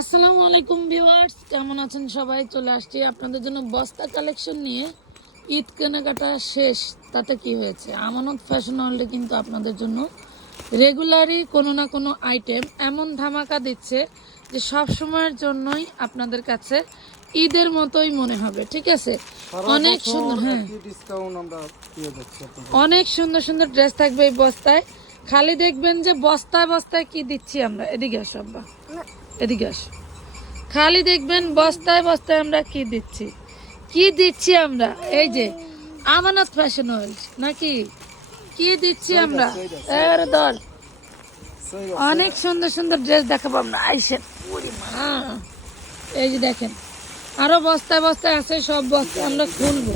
আসসালামু আলাইকুম ভিউয়ার্স কেমন আছেন সবাই? চলে আসছি আপনাদের জন্য বস্তা কালেকশন নিয়ে। ঈদ কেনাকাটা শেষ তাতে কি হয়েছে? আমানত ফ্যাশন ওয়ার্ল্ডে কিন্তু আপনাদের জন্য রেগুলারই কোনো না কোনো আইটেম এমন ধামাকা দিচ্ছে যে সব সময়ের জন্যই আপনাদের কাছে ঈদের মতোই মনে হবে ঠিক আছে? অনেক সুন্দর হ্যাঁ। অনেক সুন্দর সুন্দর ড্রেস থাকবে এই বস্তায়। খালি দেখবেন যে বস্তায় বস্তায় কি দিচ্ছি আমরা। এদিকে আসো আব্বা। এদিকে আসো। খালি দেখবেন বস্তায় বস্তায় আমরা কি দিচ্ছি? কি দিচ্ছি আমরা? এই যে আমানত ফ্যাশন ওয়ার্ল্ড নাকি? কি দিচ্ছি আমরা? এর দল। অনেক সুন্দর সুন্দর ড্রেস দেখাবো আমরা। আইসেন মা। এই যে দেখেন আরও বস্তায় বস্তায় আছে সব বস্তা আমরা খুলবো।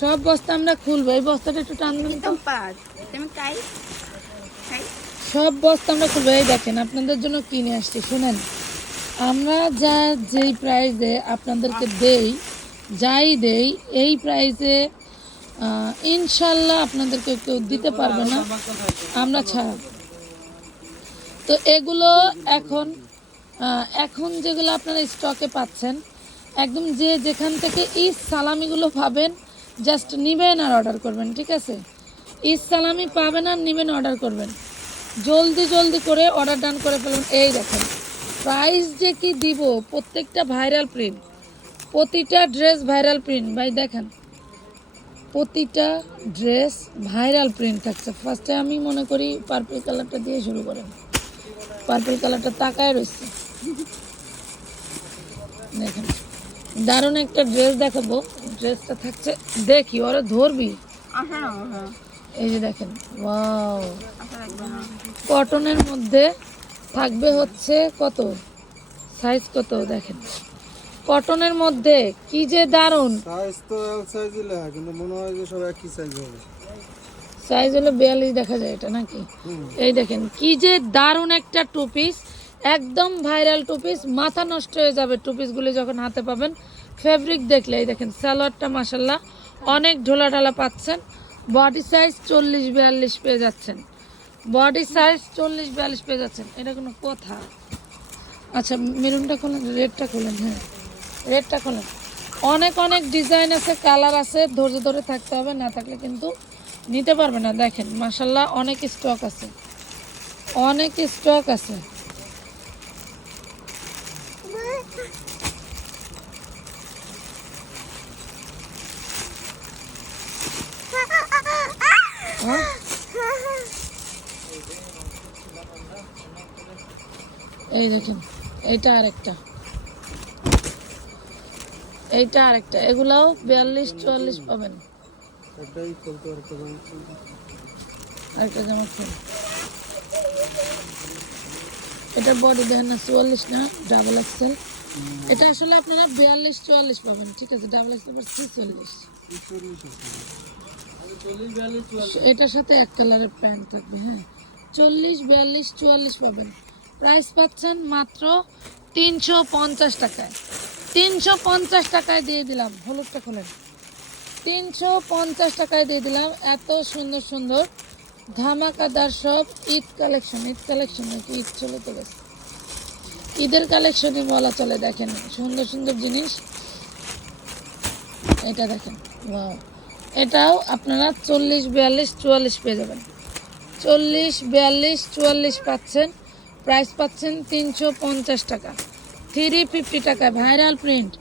সব বস্তা আমরা খুলবো। এই বস্তাটা একটু টান দিন তো। সব বস্তা আমরা খুলবো এই দেখেন, আপনাদের জন্য কিনে আসছি, শুনেন। আমরা যা যেই প্রাইসে আপনাদেরকে দেই, যাই দেই, এই প্রাইসে ইনশাল্লাহ আপনাদেরকে কেউ দিতে পারবে না, আমরা ছাড়া। তো এগুলো এখন এখন যেগুলো আপনারা স্টকে পাচ্ছেন, একদম যে যেখান থেকে এই সালামিগুলো পাবেন জাস্ট নেবেন আর অর্ডার করবেন, ঠিক আছে? এই সালামি পাবেন আর নেবেন অর্ডার করবেন। জলদি জলদি করে অর্ডার ডান করে ফেলুন। এই দেখেন প্রাইস যে কি দিব, প্রত্যেকটা ভাইরাল প্রিন্ট প্রতিটা ড্রেস ভাইরাল প্রিন্ট ভাই, দেখেন, প্রতিটা ড্রেস ভাইরাল প্রিন্ট থাকছে। ফার্স্টে আমি মনে করি পার্পল কালারটা দিয়ে শুরু করেন। পার্পল কালারটা তাকায় রয়েছে। দেখেন, দারুণ একটা ড্রেস দেখাবো। ড্রেসটা থাকছে, দেখি, ওরা ধরবি. এই যে দেখেন ওয়াও. কটনের মধ্যে থাকবে হচ্ছে কত? সাইজ কত দেখেন। কটনের মধ্যে কি যে দারুণ। সাইজ তো এল সাইজ লেখা কিন্তু মনে হয় যে সব একই সাইজ হবে। সাইজ হলো বিয়াল্লিশ দেখা যায় এটা নাকি? এই দেখেন কি যে দারুণ একটা টু পিস একদম ভাইরাল টু পিস মাথা নষ্ট হয়ে যাবে টু পিসগুলি যখন হাতে পাবেন। ফেব্রিক দেখলে এই দেখেন সালোয়ারটা মাসাল্লাহ অনেক ঢোলা ঢালা পাচ্ছেন। বডি সাইজ চল্লিশ বিয়াল্লিশ পেয়ে যাচ্ছেন। বডি সাইজ চল্লিশ বিয়াল্লিশ পেয়ে যাচ্ছেন। এটা কোনো কথা। আচ্ছা মেরুনটা খোলেন, রেডটা খোলেন হ্যাঁ। রেডটা খোলেন। অনেক অনেক ডিজাইন আছে, কালার আছে, ধৈর্য ধরে থাকতে হবে, না থাকলে কিন্তু নিতে পারবে না। দেখেন মাসাল্লাহ অনেক স্টক আছে। অনেক স্টক আছে। এই দেখেন এইটা আরেকটা। এইটা আরেকটা এগুলাও বিয়াল্লিশ চুয়াল্লিশ পাবেন। আর একটা। আরেকটা জামা খুল এটা বডি দেন না চুয়াল্লিশ না ডাবল এক্সেল এটা আসলে আপনারা বিয়াল্লিশ চুয়াল্লিশ পাবেন ঠিক আছে? ডাবল এক্সেল আবার চল্লিশ এটার সাথে এক কালারের প্যান্ট থাকবে হ্যাঁ? চল্লিশ, বিয়াল্লিশ, চুয়াল্লিশ পাবেন। প্রাইস পাচ্ছেন মাত্র তিনশো পঞ্চাশ টাকায়। তিনশো পঞ্চাশ টাকায় দিয়ে দিলাম, হলুদটা খোলেন। তিনশো পঞ্চাশ টাকায় দিয়ে দিলাম এত সুন্দর সুন্দর ধামাকাদার সব ঈদ কালেকশন। ঈদ কালেকশন নাকি? ঈদ চলে তো গেছে। ঈদের কালেকশনই বলা চলে, দেখেন। সুন্দর সুন্দর জিনিস। এটা দেখেন এটাও আপনারা চল্লিশ, বিয়াল্লিশ, চুয়াল্লিশ পেয়ে যাবেন। চল্লিশ, বিয়াল্লিশ, চুয়াল্লিশ পাচ্ছেন। প্রাইস পাচ্ছেন তিনশো পঞ্চাশ টাকা। থ্রি ফিফটি টাকায় ভাইরাল প্রিন্ট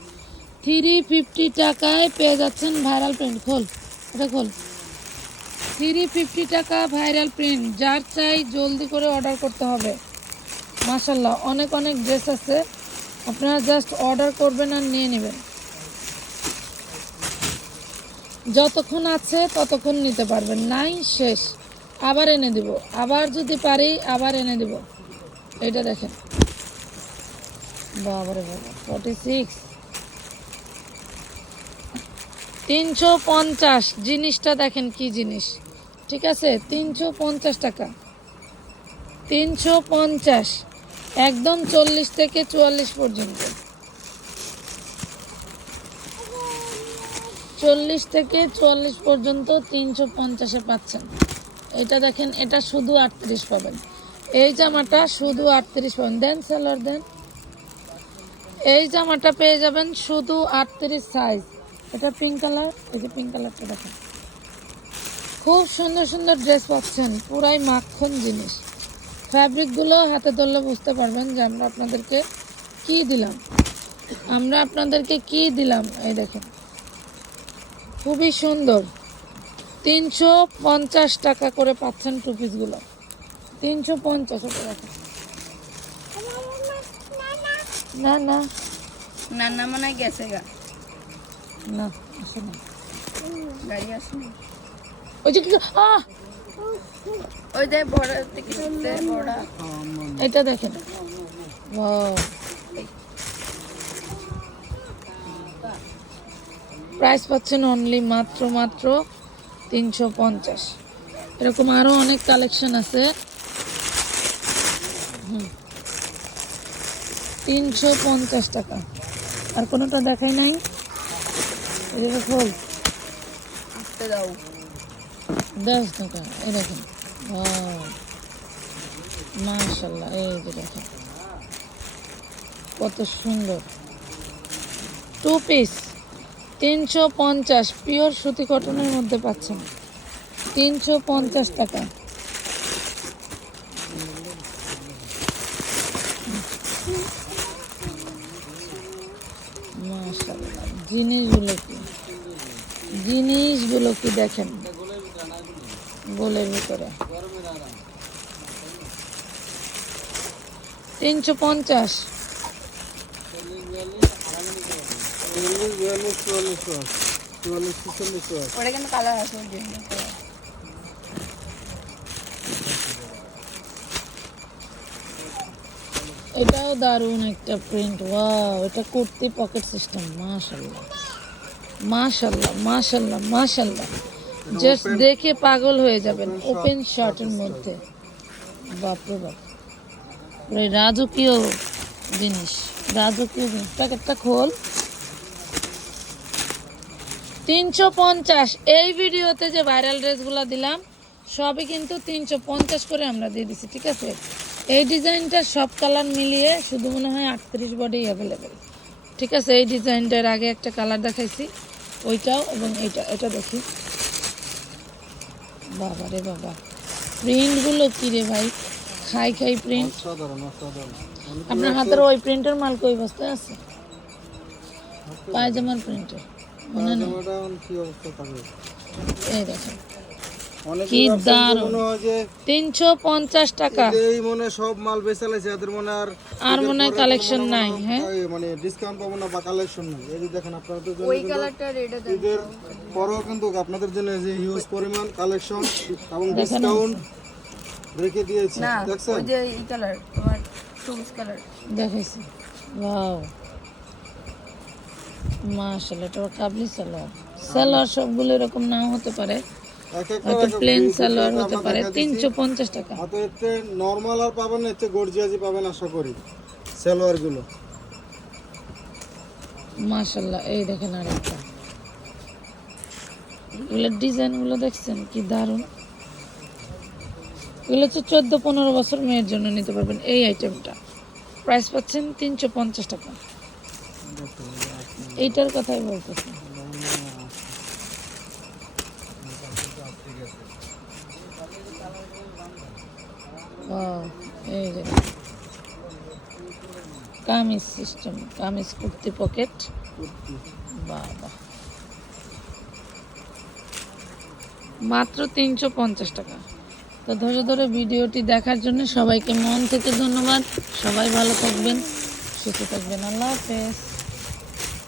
থ্রি ফিফটি টাকায় পেয়ে যাচ্ছেন ভাইরাল প্রিন্ট খোল, এটা খোল। থ্রি ফিফটি টাকা ভাইরাল প্রিন্ট যার চাই জলদি করে অর্ডার করতে হবে। মাসাল্লাহ অনেক অনেক ড্রেস আছে। আপনারা জাস্ট অর্ডার করবেন আর নিয়ে নেবেন। যতক্ষণ আছে ততক্ষণ নিতে পারবেন। নাই, শেষ। আবার এনে দিব। আবার যদি পারি, আবার এনে দিব। এটা দেখেন। বাবারে বাবা ফর্টি সিক্স তিনশো পঞ্চাশ, জিনিসটা দেখেন কি জিনিস। ঠিক আছে? তিনশো পঞ্চাশ টাকা। তিনশো পঞ্চাশ, একদম চল্লিশ থেকে চুয়াল্লিশ পর্যন্ত। চল্লিশ থেকে চুয়াল্লিশ পর্যন্ত তিনশো পঞ্চাশে পাচ্ছেন। এটা দেখেন, এটা শুধু আটত্রিশ পাবেন। এই জামাটা শুধু আটত্রিশ পাবেন। দেন স্যালোয়ার দেন। এই জামাটা পেয়ে যাবেন শুধু আটত্রিশ সাইজ এটা পিঙ্ক কালার এই যে পিঙ্ক কালারটা দেখেন। খুব সুন্দর সুন্দর ড্রেস পাচ্ছেন, পুরাই মাখন জিনিস। ফ্যাব্রিকগুলো হাতে ধরলে বুঝতে পারবেন যে আমরা আপনাদেরকে কি দিলাম। আমরা আপনাদেরকে কি দিলাম, এই দেখেন। খুবই সুন্দর। তিনশো পঞ্চাশ টাকা করে পাচ্ছেন টু পিসগুলো তিনশো পঞ্চাশ দেখেন না না না। না মনে হয় গেছে গা। না আসে না। গাড়ি আসে না। ওই যে কি- ওই যে বড় থেকে এটা দেখেন. প্রাইস পাচ্ছেন অনলি মাত্র মাত্র তিনশো পঞ্চাশ। এরকম আরও অনেক কালেকশন আছে। তিনশো পঞ্চাশ টাকা। আর কোনোটা দেখাই নাই? এদিকে খোল। আসতে দাও। দশ টাকা এই দেখেন। মাশাল্লাহ এই যে দেখেন। কত সুন্দর। টু পিস তিনশো পঞ্চাশ পিওর সুতি কটনের মধ্যে পাচ্ছেন। তিনশো পঞ্চাশ টাকা। জিনিসগুলো কি? জিনিসগুলো কি দেখেন? গোলের ভিতরে। তিনশো পঞ্চাশ। চল্লিশ বিয়াল্লিশ চুয়াল্লিশ চুয়াল্লিশ ছেচল্লিশ ওটা কিন্তু কালার আছে এটাও দারুণ একটা প্রিন্ট ওয়াও এটা কুর্তি পকেট সিস্টেম মাশাল্লাহ মাশাল্লাহ মাশাল্লাহ মাশাল্লাহ জাস্ট দেখে পাগল হয়ে যাবেন ওপেন শার্টের মধ্যে। বাপরে বাপ। রাজকীয় জিনিস রাজকীয় জিনিস। প্যাকেটটা খোল। তিনশো পঞ্চাশ। এই ভিডিওতে যে ভাইরাল ড্রেসগুলো দিলাম সবই কিন্তু তিনশো পঞ্চাশ করে আমরা দিয়ে দিছি ঠিক আছে? এই ডিজাইনটা সব কালার মিলিয়ে শুধু মনে হয় আটত্রিশ বডি অ্যাভেলেবেল ঠিক আছে এই ডিজাইনটার আগে একটা কালার দেখাইছি ওইটাও এবং এইটা এটা দেখি। বাবা রে বাবা প্রিন্টগুলো কি রে ভাই? খাই খাই প্রিন্ট আপনার হাতের ওই প্রিন্টের মাল কই বস্তায় আছে? পায়জামার প্রিন্টের মনে এই দেখেন কি। মনে হয় তিনশো পঞ্চাশ টাকা। এই মনে হয় সব মাল বেচালাইছে এদের মনে আর আর মনে হয় কালেকশন নাই হ্যাঁ? মানে ডিসকাউন্ট পাবো না বা কালেকশন নাই। এই যে দেখেন আপনাদের জন্য ওই কিন্তু কালারটা রেডে দেন ঈদের কিন্তু আপনাদের জন্য যে হিউজ পরিমাণ কালেকশন এবং ডিসকাউন্ট রেখে দিয়েছি। না দেখছেন? ওই যে এই কালার তোমার সবুজ কালার দেখাইছি। ওয়াও মাশাআল্লাহ এটা কাবলি সালোয়ার। সালোয়ার সবগুলো এরকম নাও হতে পারে। হয়তো প্লেন সালোয়ার হতে পারে তিনশো পঞ্চাশ টাকা। অত এতে নর্মাল আর পাবেন না এতে গর্জিয়াজি পাবেন আশা করি সালোয়ারগুলো মাশাল্লাহ এই দেখেন আরেকটা। এগুলোর ডিজাইনগুলো দেখছেন কি দারুণ। এগুলো হচ্ছে চোদ্দ পনেরো বছর মেয়ের জন্য নিতে পারবেন এই আইটেমটা প্রাইস পাচ্ছেন তিনশো পঞ্চাশ টাকা। এইটার কথাই বলতেছি। এই যে। কামিজ সিস্টেম কামিজ কুর্তি পকেট বাবা। মাত্র তিনশো পঞ্চাশ টাকা। তো ধরে ধরে ভিডিওটি দেখার জন্য সবাইকে মন থেকে ধন্যবাদ। সবাই ভালো থাকবেন, সুস্থ থাকবেন। আল্লাহ হাফেজ।